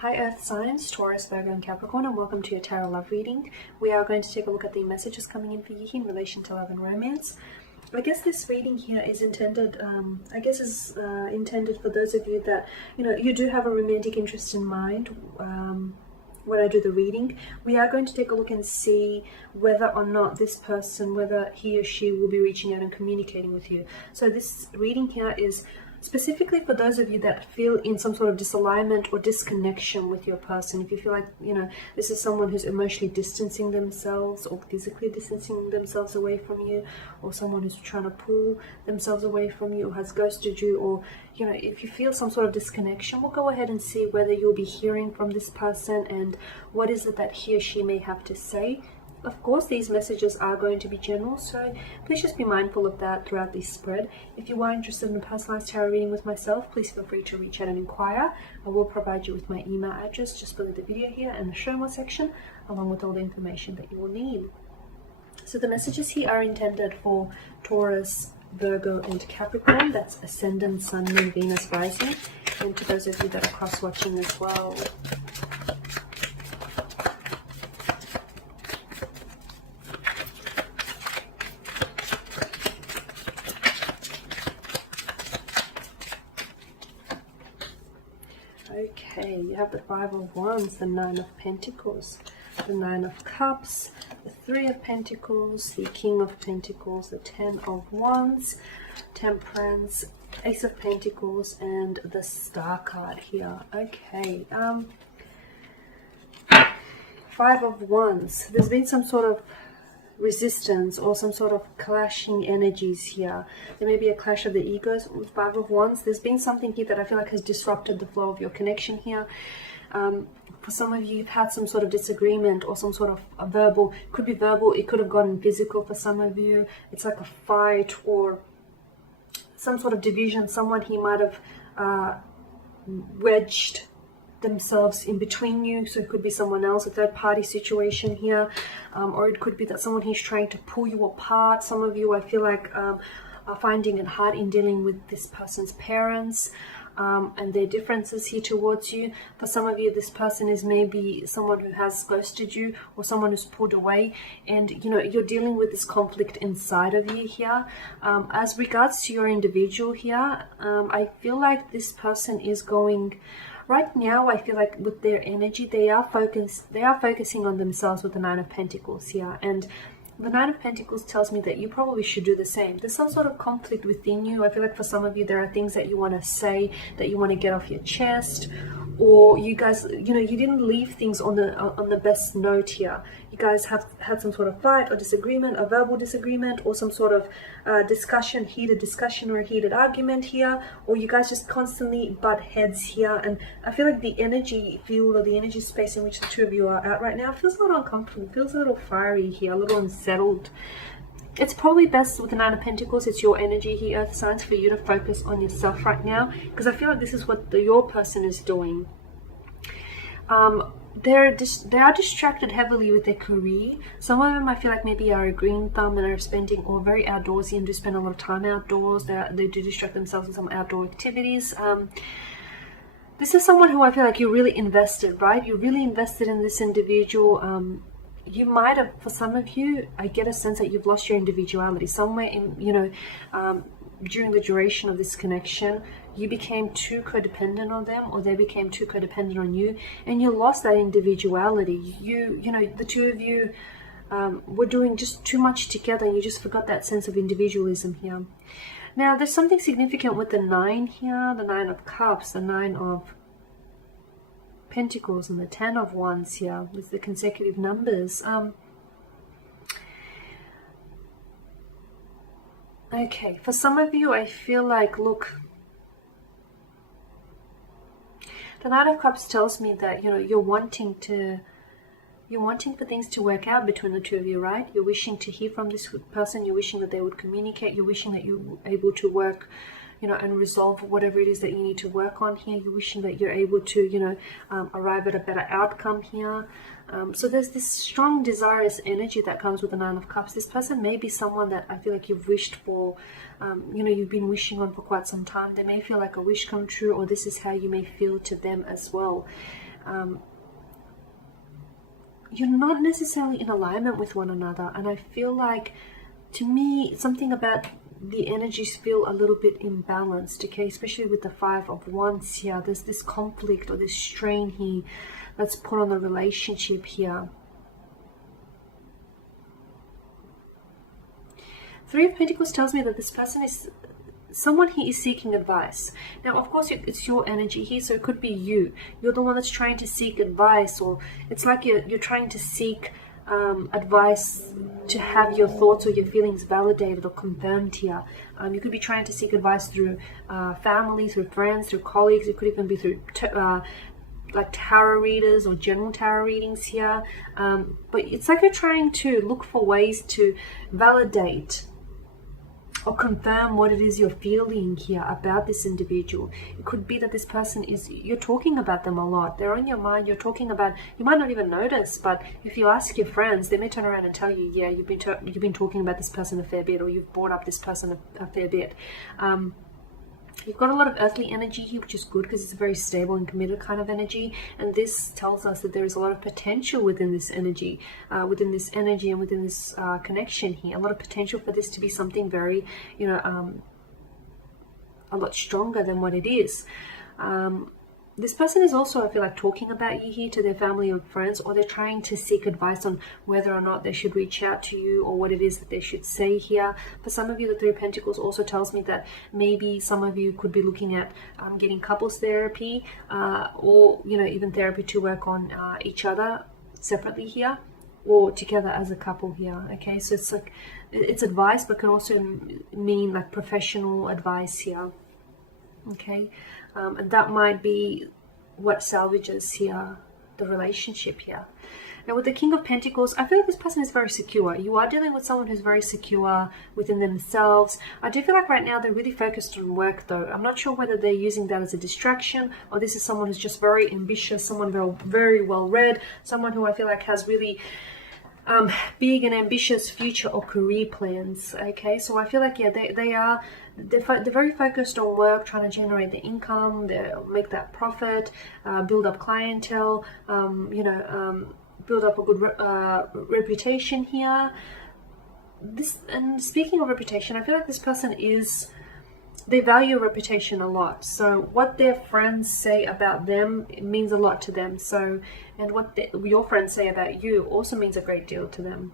Hi Earth signs, Taurus, Virgo and Capricorn, and welcome to your tarot love reading. We are going to take a look at the messages coming in for you in relation to love and romance. I guess this reading here is intended, intended for those of you that, you do have a romantic interest in mind. When I do the reading, we are going to take a look and see whether or not this person, whether he or she will be reaching out and communicating with you. So this reading here is specifically for those of you that feel in some sort of disalignment or disconnection with your person. If you feel like, this is someone who's emotionally distancing themselves or physically distancing themselves away from you, or someone who's trying to pull themselves away from you or has ghosted you, or, if you feel some sort of disconnection, we'll go ahead and see whether you'll be hearing from this person and what is it that he or she may have to say. Of course, these messages are going to be general, so please just be mindful of that throughout this spread. If you are interested in a personalized tarot reading with myself, please feel free to reach out and inquire. I will provide you with my email address just below the video here in the show more section, along with all the information that you will need. So the messages here are intended for Taurus, Virgo and Capricorn. That's Ascendant, Sun, Moon, Venus, Rising, and to those of you that are cross-watching as well. Okay, you have the Five of Wands, the Nine of Pentacles, the Nine of Cups, the Three of Pentacles, the King of Pentacles, the Ten of Wands, Temperance, Ace of Pentacles, and the Star card here. Okay, Five of Wands. There's been some sort of resistance or some sort of clashing energies here. There may be a clash of the egos with Five of Wands. There's been something here that I feel like has disrupted the flow of your connection here. For some of you, you've had some sort of disagreement or some sort of a verbal, could be verbal, it could have gotten physical for some of you. It's like a fight or some sort of division. Someone he might have wedged themselves in between you, so it could be someone else, a third party situation here, or it could be that someone he's trying to pull you apart. Some of you, I feel like, are finding it hard in dealing with this person's parents and their differences here towards you. For some of you, this person is maybe someone who has ghosted you or someone who's pulled away, and you're dealing with this conflict inside of you here. As regards to your individual here, I feel like this person is going right now. I feel like with their energy, they are focusing on themselves with the Nine of Pentacles here, and the Nine of Pentacles tells me that you probably should do the same. There's some sort of conflict within you. I feel like for some of you, there are things that you want to say, that you want to get off your chest, or you guys, you didn't leave things on the best note here. You guys have had some sort of fight or disagreement, a verbal disagreement, or some sort of heated discussion or a heated argument here, or you guys just constantly butt heads here. And I feel like the energy field or the energy space in which the two of you are at right now feels a little uncomfortable, feels a little fiery here, a little unsettled. It's probably best with the Nine of Pentacles, it's your energy here, Earth signs, for you to focus on yourself right now, because I feel like this is what your person is doing. They are distracted heavily with their career. Some of them, I feel like, maybe are a green thumb and are spending, or very outdoorsy and do spend a lot of time outdoors. They do distract themselves with some outdoor activities. This is someone who I feel like you really invested, right? You really invested in this individual. You might have, for some of you, I get a sense that you've lost your individuality somewhere in, during the duration of this connection. You became too codependent on them, or they became too codependent on you, and you lost that individuality. The two of you were doing just too much together, and you just forgot that sense of individualism here. Now, there's something significant with the Nine here, the Nine of Cups, the Nine of Pentacles, and the Ten of Wands here with the consecutive numbers. Okay, for some of you, I feel like, look, the Nine of Cups tells me that, you're wanting for things to work out between the two of you, right? You're wishing to hear from this person. You're wishing that they would communicate. You're wishing that you're able to work, and resolve whatever it is that you need to work on here. You're wishing that you're able to, arrive at a better outcome here. So there's this strong, desirous energy that comes with the Nine of Cups. This person may be someone that I feel like you've wished for, you've been wishing on for quite some time. They may feel like a wish come true, or this is how you may feel to them as well. you're not necessarily in alignment with one another. And I feel like, to me, something about the energies feel a little bit imbalanced, okay, especially with the Five of Wands here. There's this conflict or this strain here that's put on the relationship here. Three of Pentacles tells me that this person is someone here is seeking advice. Now, of course, it's your energy here, so it could be you. You're the one that's trying to seek advice, or it's like you're trying to seek advice to have your thoughts or your feelings validated or confirmed here. You could be trying to seek advice through family, through friends, through colleagues. It could even be through like tarot readers or general tarot readings here. But it's like you're trying to look for ways to validate or confirm what it is you're feeling here about this individual. It could be that this person you're talking about them a lot. They're on your mind. You're talking about, you might not even notice, but if you ask your friends, they may turn around and tell you, yeah, you've been talking about this person a fair bit, or you've brought up this person a fair bit. You've got a lot of earthly energy here, which is good because it's a very stable and committed kind of energy. And this tells us that there is a lot of potential within this energy, and within this connection here. A lot of potential for this to be something very, a lot stronger than what it is. This person is also, I feel like, talking about you here to their family or friends, or they're trying to seek advice on whether or not they should reach out to you, or what it is that they should say here. For some of you, the Three of Pentacles also tells me that maybe some of you could be looking at getting couples therapy, or even therapy to work on each other separately here, or together as a couple here. Okay, so it's like it's advice, but can also mean like professional advice here. Okay, and that might be what salvages here the relationship here. Now, with the King of Pentacles, I feel like this person is very secure. You are dealing with someone who's very secure within themselves. I do feel like right now they're really focused on work, though. I'm not sure whether they're using that as a distraction, or this is someone who's just very ambitious, someone very, very well read, someone who I feel like has really big and ambitious future or career plans. Okay, so I feel like, yeah, they're very focused on work, trying to generate the income, make that profit, build up clientele, build up a good reputation here. And speaking of reputation, I feel like this person they value reputation a lot. So what their friends say about them, it means a lot to them. So, and what your friends say about you also means a great deal to them.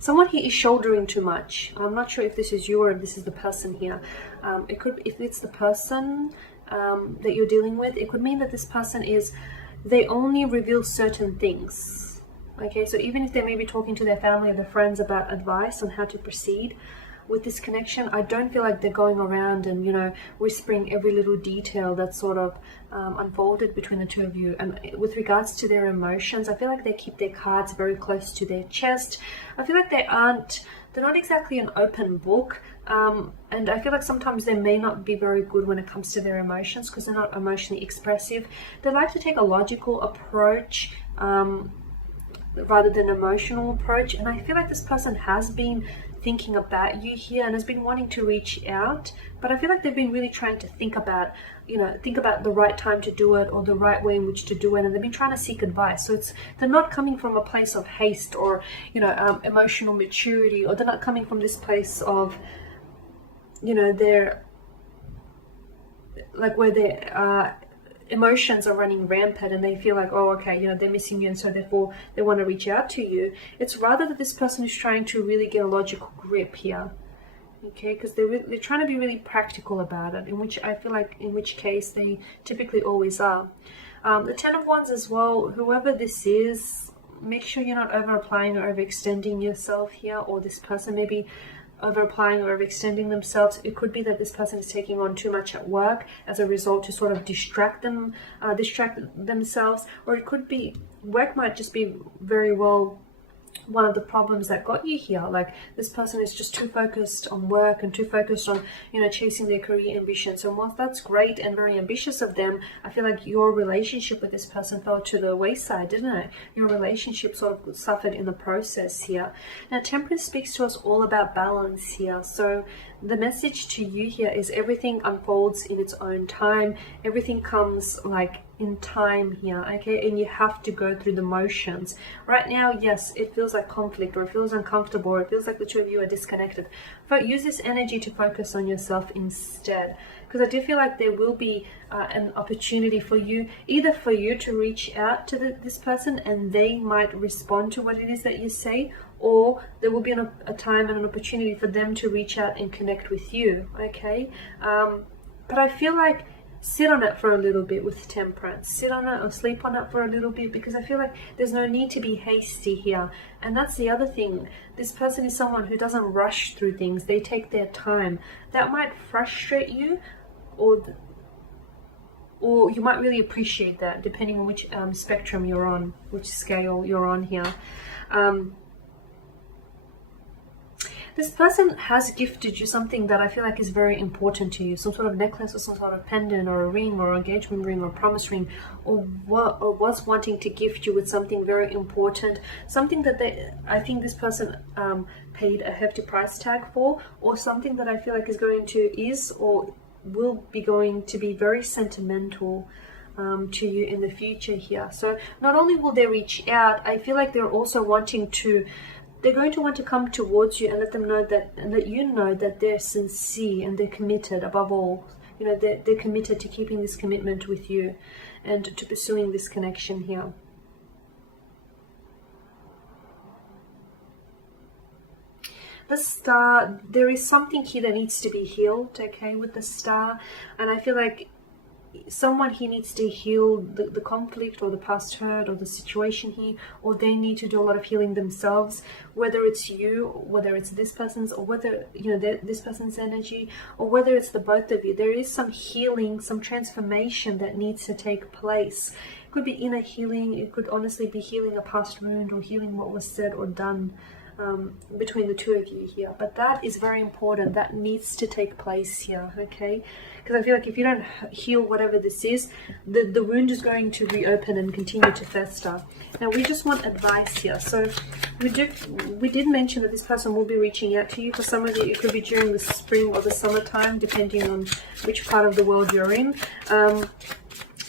Someone here is shouldering too much. I'm not sure if this is you or if this is the person here. It could, if it's the person that you're dealing with, it could mean that this person they only reveal certain things. Okay, so even if they may be talking to their family or their friends about advice on how to proceed with this connection, I don't feel like they're going around and, whispering every little detail that's sort of unfolded between the two of you. And with regards to their emotions, I feel like they keep their cards very close to their chest. I feel like they're not exactly an open book. And I feel like sometimes they may not be very good when it comes to their emotions because they're not emotionally expressive. They like to take a logical approach rather than an emotional approach. And I feel like this person has been thinking about you here and has been wanting to reach out, but I feel like they've been really trying to think about the right time to do it, or the right way in which to do it, and they've been trying to seek advice. So they're not coming from a place of haste or emotional maturity, or they're not coming from this place of they're like where their emotions are running rampant and they feel like, oh, okay, they're missing you, and so therefore they want to reach out to you. It's rather that this person is trying to really get a logical grip here, okay, because they're trying to be really practical about it, in which case they typically always are. The Ten of Wands as well, whoever this is, make sure you're not over applying or overextending yourself here, or this person may be over applying or overextending themselves. It could be that this person is taking on too much at work as a result to sort of distract themselves, or it could be work might just be very well one of the problems that got you here. Like this person is just too focused on work and too focused on chasing their career ambitions. And whilst that's great and very ambitious of them, I feel like your relationship with this person fell to the wayside, didn't it? Your relationship sort of suffered in the process here. Now Temperance speaks to us all about balance here. So the message to you here is everything unfolds in its own time. Everything comes like in time here, okay? And you have to go through the motions. Right now, yes, it feels like conflict, or it feels uncomfortable, or it feels like the two of you are disconnected. But use this energy to focus on yourself instead, because I do feel like there will be an opportunity for you, either for you to reach out to this person and they might respond to what it is that you say, or there will be a time and an opportunity for them to reach out and connect with you, okay? But I feel like sit on it for a little bit with Temperance. Sit on it or sleep on it for a little bit, because I feel like there's no need to be hasty here. And that's the other thing. This person is someone who doesn't rush through things. They take their time. That might frustrate you, or you might really appreciate that, depending on which spectrum you're on, which scale you're on here. This person has gifted you something that I feel like is very important to you. Some sort of necklace, or some sort of pendant, or a ring, or engagement ring, or promise ring, or was wanting to gift you with something very important. Something that I think this person paid a hefty price tag for, or something that I feel like or will be going to be very sentimental to you in the future here. So not only will they reach out, I feel like they're also they're going to want to come towards you and let them know that, and let you know that they're sincere and they're committed. Above all, you know, they're committed to keeping this commitment with you and to pursuing this connection here. The Star, there is something here that needs to be healed, okay, with the Star. And I feel like someone here needs to heal the conflict, or the past hurt, or the situation here, or they need to do a lot of healing themselves, whether it's you, whether it's this person's, or whether, you know, this person's energy, or whether it's the both of you. There is some healing, some transformation that needs to take place. It could be inner healing. It could honestly be healing a past wound, or healing what was said or done between the two of you here. But that is very important. That needs to take place here, okay? Because I feel like if you don't heal whatever this is, the wound is going to reopen and continue to fester. Now we just want advice here. So we did mention that this person will be reaching out to you. For some of you, it could be during the spring or the summertime, depending on which part of the world you're in.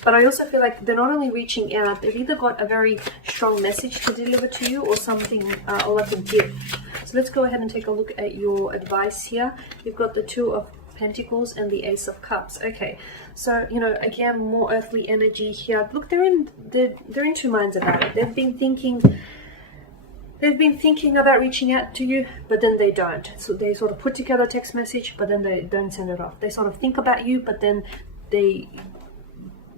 But I also feel like they're not only reaching out, they've either got a very strong message to deliver to you, or something, or like a gift. So let's go ahead and take a look at your advice here. You've got the Two of Pentacles and the Ace of Cups. Okay, so, you know, again, more earthly energy here. Look, they're in two minds about it. They've been thinking about reaching out to you, but then they don't. So they sort of put together a text message, but then they don't send it off. They sort of think about you, but then they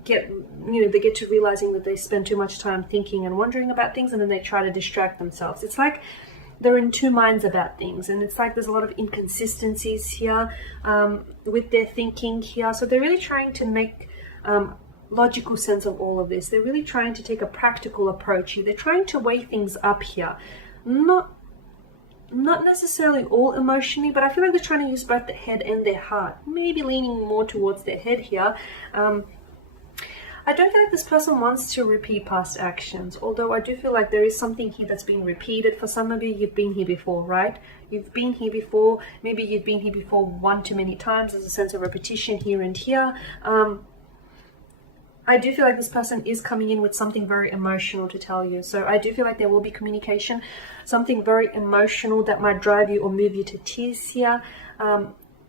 get to realizing that they spend too much time thinking and wondering about things, and then they try to distract themselves. It's like they're in two minds about things, and it's like there's a lot of inconsistencies here with their thinking here. So they're really trying to make logical sense of all of this. They're really trying to take a practical approach here. They're trying to weigh things up here, not necessarily all emotionally, but I feel like they're trying to use both the head and their heart, maybe leaning more towards their head here. I don't feel like this person wants to repeat past actions, although I do feel like there is something here that's being repeated. For some of you, you've been here before, right? You've been here before. Maybe you've been here before one too many times. There's a sense of repetition here and here. I do feel like this person is coming in with something very emotional to tell you. So I do feel like there will be communication, something very emotional that might drive you or move you to tears here.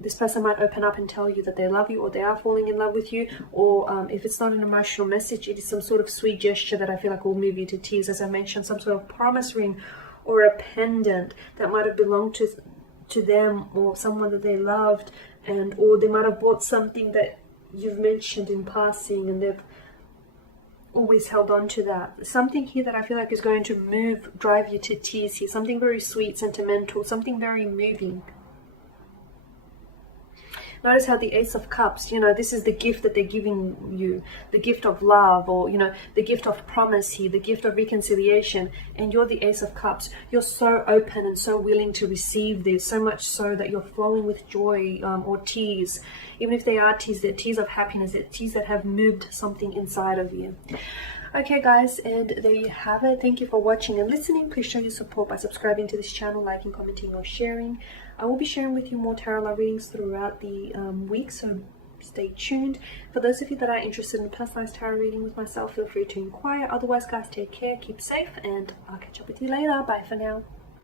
This person might open up and tell you that they love you, or they are falling in love with you, or if it's not an emotional message, it is some sort of sweet gesture that I feel like will move you to tears. As I mentioned, some sort of promise ring or a pendant that might have belonged to them or someone that they loved, or they might have bought something that you've mentioned in passing and they've always held on to that. Something here that I feel like is going to drive you to tears here. Something very sweet, sentimental, something very moving. Notice how the Ace of Cups, you know, this is the gift that they're giving you, the gift of love, or, you know, the gift of promise here, the gift of reconciliation. And you're the Ace of Cups. You're so open and so willing to receive this, so much so that you're flowing with joy or tears. Even if they are tears, they're tears of happiness, they're tears that have moved something inside of you. Okay guys, and there you have it. Thank you for watching and listening. Please show your support by subscribing to this channel, liking, commenting or sharing. I will be sharing with you more tarot love readings throughout the week, so stay tuned. For those of you that are interested in a personalized tarot reading with myself, feel free to inquire. Otherwise, guys, take care, keep safe, and I'll catch up with you later. Bye for now.